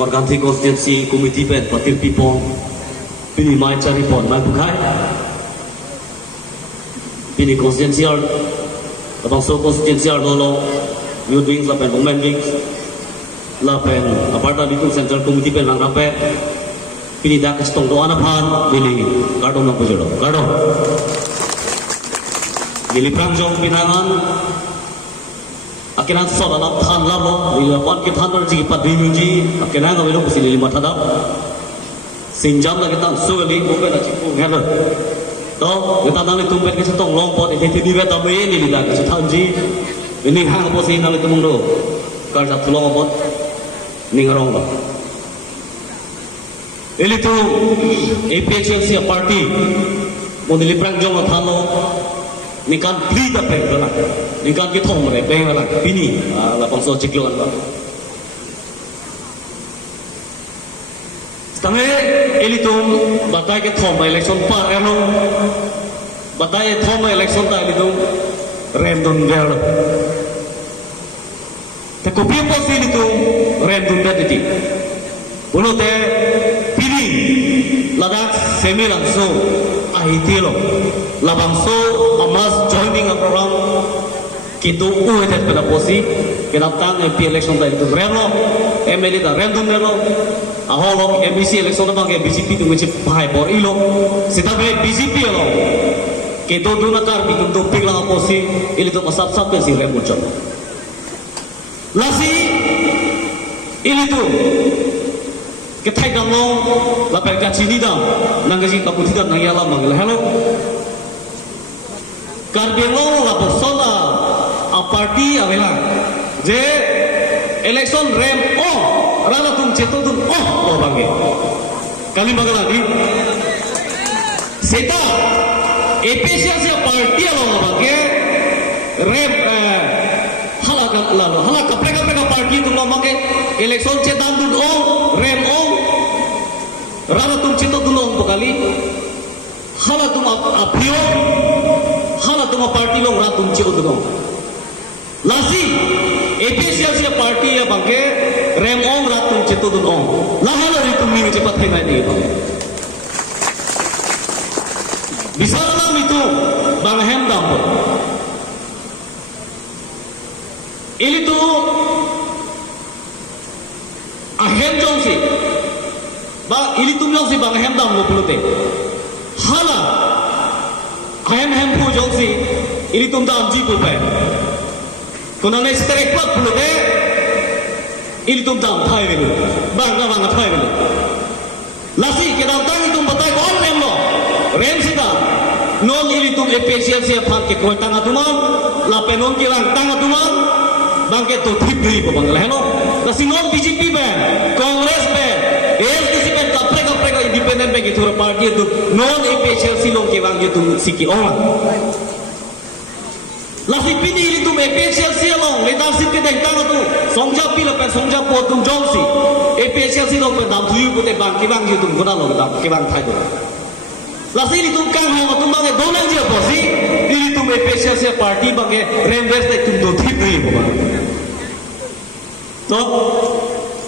Korganti Constituency Committee Pen Patir Pipong Pini Mai Cari Pon Mai Bukai Pini Constituency Abang So Constituency Dolo Youth Wings Lapen Women Wings Lapen Aparta Ditu Central Committee Pen Lang Rape Pini Dak Stong Doana Pan Pini Kardong Nang Pujolo Kardong Gili Prangjong Pinangan Akhirnya soal alam than labo, lilapan kita hantar jigi padinji, akhirnya kami lu mesti lima thadap. Sinjam lagi tan sugali, bukan aja cipu ngerlo. Toh kita nanti tumpet kita tong lompot, ini tidak tahu ini tidak kita tanji. Ini hang apa sih nanti tumung do, kerja tulung apa, ini ngerong lo. Ini tu APHC party, mau diliprang jong than lo. Nikan beli dah peng lah, nikan kita thong mereka peng lah, bini, lapang so cikluan lah. Setengah elitum batai kita thong election par erong, batai thong election ta elitum random dia lah. Tapi kopi apa sih elitum random dia tadi? Bulu teh bini, ladak semi langsung ahitilo, labang so amas joining a program kita udah pada posisi kita tang MP election tadi itu random, MLA dah random random, aholo MBC election tu bangke BJP tu macam bahaya bor ilo, setapi BJP ilo, kita tu nak kar bikin tu pinglang posisi, ini tu masap sap tu sih random macam, lasi ini tu kita hidup lo, lapar kat sini dah, nanggaji kamu tidak nangi alam manggil hello. Karbelo lapor sola, parti avela, je election rem rana tum ceto tum lo bangge. Kali bagai lagi, seta APHC parti lo bangge rem halak kapre parti tum lo bangge election cetan tum rem rana tum ceto tum lo bakali, halak tum apio. Hala tuma parti long ratum ceu tu dong. Lasi APHC parti ya bangke rem ratum ceu tu dong. Lahala itu minggu cepat hengai ni bang. Bisa dalam itu bang hendam. Ini tu ahem jong si. Bang ini tu jong si bang hendam lo pelute. Hala hem pujong si ini tuh dalam jibu pe, kuna ne strike plot puluh deh, ini tuh dalam thai belu, bangga thai belu, lasi kita tang itu batai kon rem lo, rem sida, non ini tuh APHC pan ke kau tang atuman, lapenon kilang tang atuman, bangke tuh tip beri bangga hello, lasi non BJP ben, Kongres ben, LTC ben kapre independen bagi thura parti itu non APHC long ke bang itu siki orang. Lasi pini itu APHC long leadership ke tentang itu songja pila pe songja potum jongsi APHC long pe dam tuju ko te bang ke bang itu guna long dam ke bang thai do. Lasi itu kan hang tu bang dolang dia posi itu APHC parti bang rembes te tum do thip ni bang. To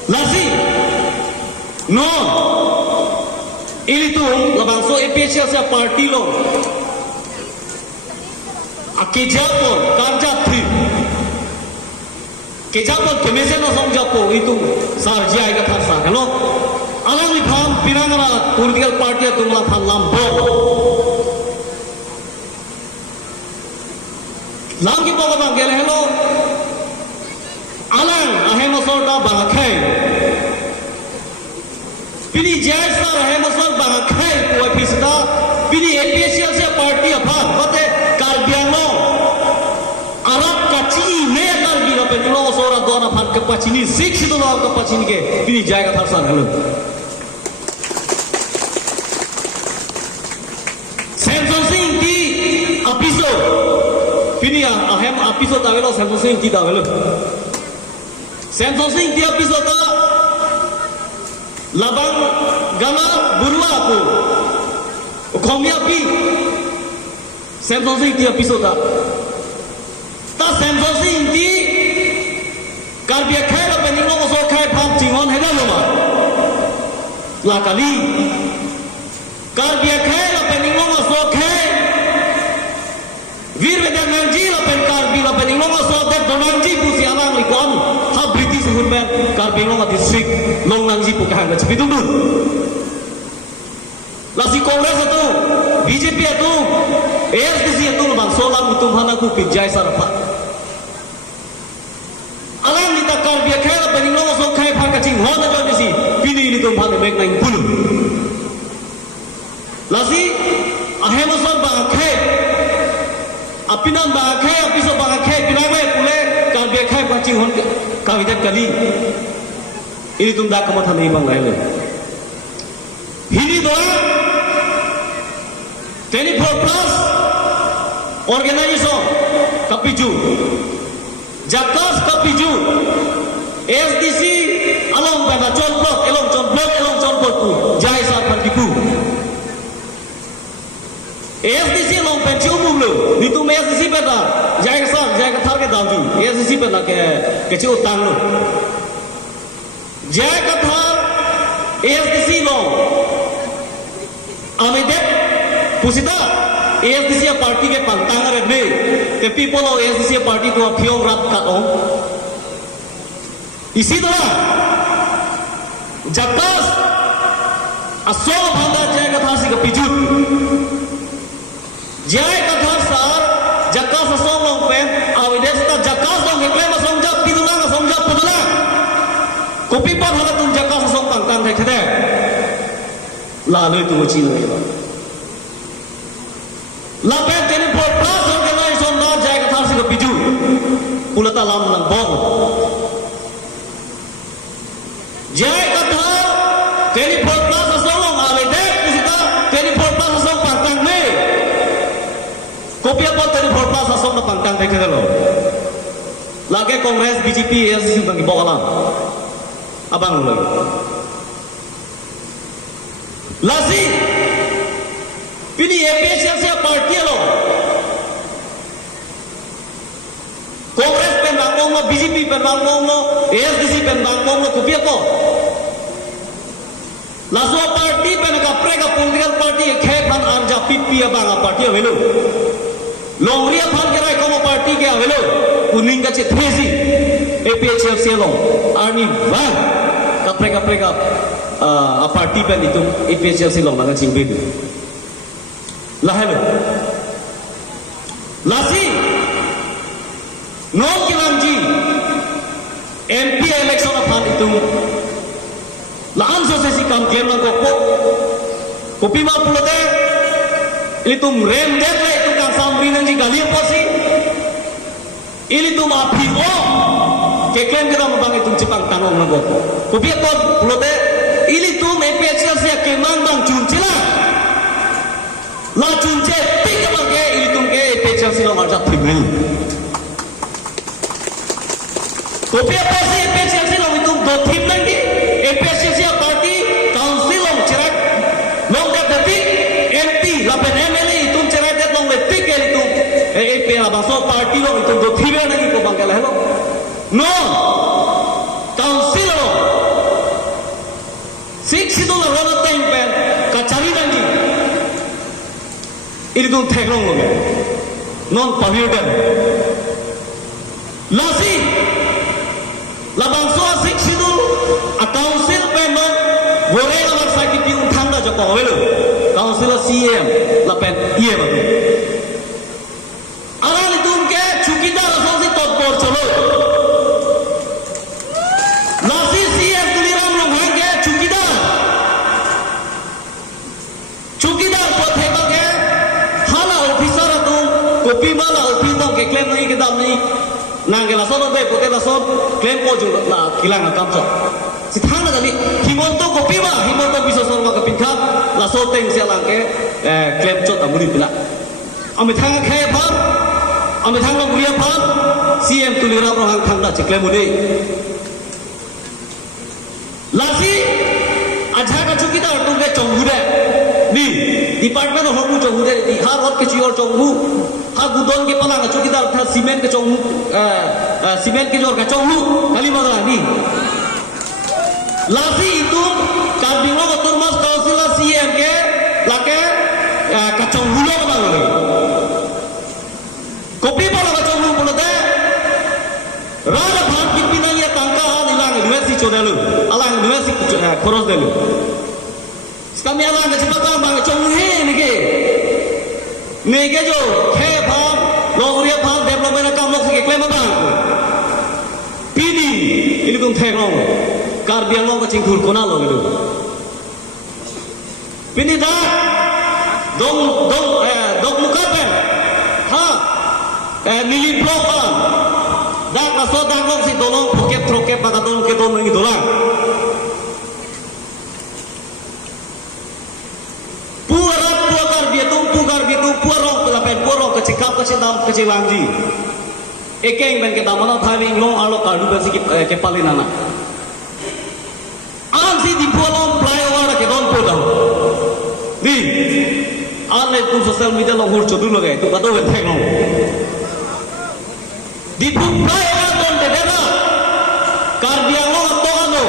lasi no ini tu labang so APHC parti lo Kejapon karja tri Kejapon kemese no songjapo itu sarjia ika thasa hello alang ni pham pinangara political party tumla than lambo lamki boga bangel hello alang ahemo sorda bangkai pini jaisa ahemo sor bangkai ko pisda pini APHC party apa bate karbiano arab kaci me karbi ga penulo sora dona phan kapachini six to lo kapachini ke pini jayega tharsan hello Samson Singh di episode pini ahem episode avelo Samson Singh di avelo Samson Singh di episode labang gala burwa ko khomya pi Samson Singh di episode ta Samson Singh di karbia khaira pe pening lo so khai pham jingon heda lo ma la kali kar bia khai la pening lo so khai vir vedan nangji la pen kar bi la pening lo so de donangji pu si alang li kon ha british hun ben kar bi lo district long nangji pu ka ga chipi dum la si kongres itu BJP itu ASDC itu bang solam itu hana ku pinjai sarapa alam kita kar bia khai la pening lo so khai pha ka ching ho na jo ni si pini ni tum phane mek nang pulu la si ahem so ba khai apinan ba khai apiso ba khai piname pule kar bia khai pha ching hon ka vidat kali ini tum da kamatha nei bang lai le hini do 24 plus organization kapiju jakas kapiju SDC along bana chon block elong chon block ku jai sa pandiku SDC long penchu mumlo nitu me SDC beta jai ka thar ke dam ju SDC bena ke chu tang lo jai ka thar SDC long amide pusita ASDC party के पंतांग रखने the people of ASDC party को अभियोग रद्द करो इसी तरह जकास असो भांगा जय कथा सी कपिजुट जय कथा सार जकास असो लोग पे आविदेश ता जकास लोग निकले ना समझा पुदुला कोपी पर हला तुम जकास असो पंतांग रखे थे लाले तुम चीज नहीं Lapen telepon plus organization na jai ka thar sing piju pulata lam nang bong jai ka thar telepon plus asong ale de pusita telepon plus asong pangtang me kopia po telepon plus asong na pangtang dekhe gelo lage Congress BJP ASDC bang bokalam abang lo lasi Pini APSC party lo Congress pen bangong lo BJP pen bangong lo ASDC pen bangong lo kupia ko laso party pen ka prega political party khe phan anja PPA banga party avelo longria phan ke rai komo party ke avelo kuning ka che thesi APSC lo army van ka prega a party pen itu APSC lo na chingbe lahelo lasi non kilamji MP election aphan itu laan so sesi kam game na ko pima pulote ilitum rem det le itu kan samrinan ji galia posi ilitum api o ke claim kita mabang itu cipang tanong na ko pia ko pulote ilitum APSC ke mang chuncila la chunche tiga bangke ini tungke APSC lo marja primel kopi apa sih APSC lo itu do tim lagi APSC party council lo cerak long dati MP lapen MLA itu cerak det long letik itu AP abaso party lo itu do tim lagi ko bangke lah lo no council lo six itu lo rola tempen kacari lagi ini tuh teknologi non polluted lasi labang soa sik sidul a council pe non goreng amat sakit di untangga joko welo council CM lapen iya batu aral itu ke cukida langsung si totpor cholo lasi CM tuliram long hangge cukida kopi mana kopi dong ke claim lagi kita ni nang ke lason be pote lason claim po ju la kilang kam so si thang na ni himonto kopi ma himonto bisa sorma ka pinka lason teng sia lang ke claim cho ta muni pila ame thang khae pha ame thang lo muria pha CM tulira ro hang thang na che claim muni lasi aja ka chukita tu ke chonggu de Di department of Hoku Chong Hu di Harvard ke Chior Chong Hu ha gudon ke palang chukidar tha cement ke Chong Hu cement ke jor ka Chong Hu kali magala di lasi itu karbingo kotor mas kausila CM ke lake ka Chong Hu lo magala kopi pala ka Chong Hu polo de Raja Bharat ki pinang ya tangka an ilang university chodelu alang university khoros delu kami alang ke cepatan bang Chong Hu nige nige jo khe bham longria bham development kam lok ke claim bang pidi ini tum thek long Karbi Anglong ka chingthur kona lo gitu pini da dong mukapen ha nili blok an dak aso dak long si dolong pokep trokep pada dolong ke dolong ini dolang puarong pelapen puarong kecikap kecedam kecewangji ekeng ben kita mana thali long alo kardu besi ke palinana ansi di puarong flyover ke don podam di ane tu social media long hur chodu lage tu kato ben thek long di flyover don de dena karbiang long to ano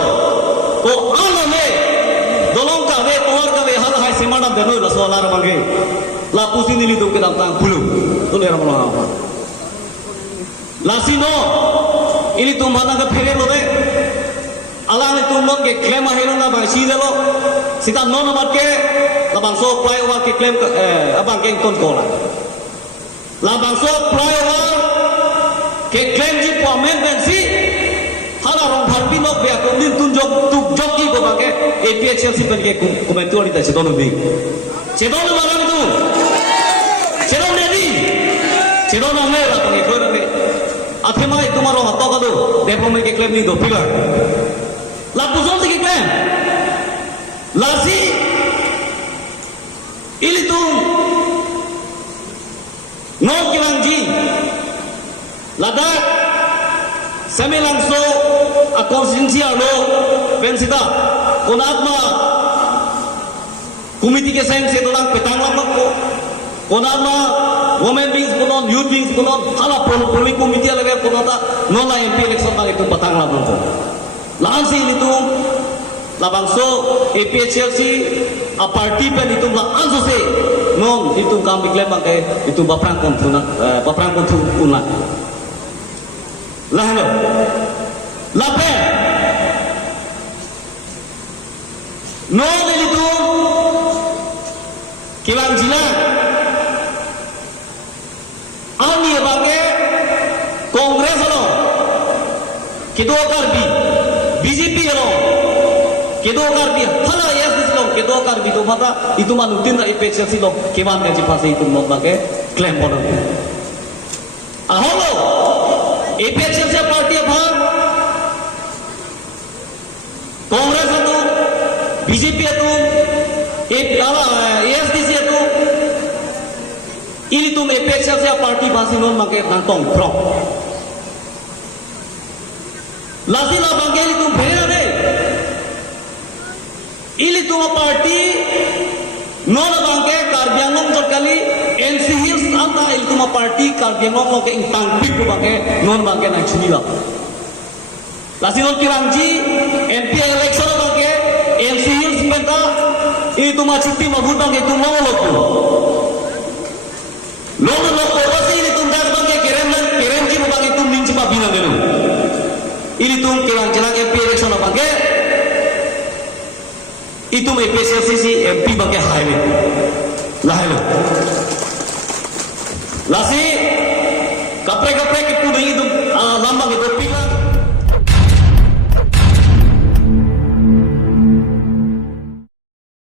o ano me dolong ka ve toar ka ve hal hai semana deno la solar bange la pusi nili tu ke dam tang bulu tu le ram lo lasino ini tu mana ka phere lo de alang tu mon ke claim ahelo na ba si de lo sita no na ke la bang so flyover ke claim abang ke ton ko la bang so flyover ke claim ji pomen ben si hala rong bhar pi no be ko nin tun jok tu jok ki ko ba ke APHL si ben ke komentor ita chedon bi chedon ba na tu chedon ne di chedon na me la ko ko ne athema tumaro hato ka do development ke claim ni do pilar la puzon se ke claim lasi ili tu no kilangji ladak semelangso akonsinsia lo pensita konatma komiti ke seng se dolang petanglam ko konatma women beings konon youth beings konon hala politik komiti lagi konota nola MP election bang itu petanglam ko lansi itu labangso APHLC a party pen itu la anso se non itu kami klaim bang itu baprang kontuna lah lo lape non itu kilang jila ani bangke kongres lo kido karbi BJP lo kido karbi hala yes lo kido karbi to mata itu manutin ra APHLC lo kewan gaji pase itu mo bangke claim bono aholo APHLC party bhag Congress तो बीजेपी तो ASDC तो ini tuh APHL saya party basi non make nantong pro lasi la bangke ini tuh beda deh ini tuh party non bangke karbiangong jokali NC Hills anta ini tuh party karbiangong lo ke intang pip bangke non bangke na chunila lasi non kirangji MP election bangke NC Hills benta itu macuti mabutang itu mau lo pasti ini tuh dah bangke keren ji bang itu minci babina dulu ini tuh kirang MP election bangke itu APHLC MP bangke highway lah lo lasi kapre itu itu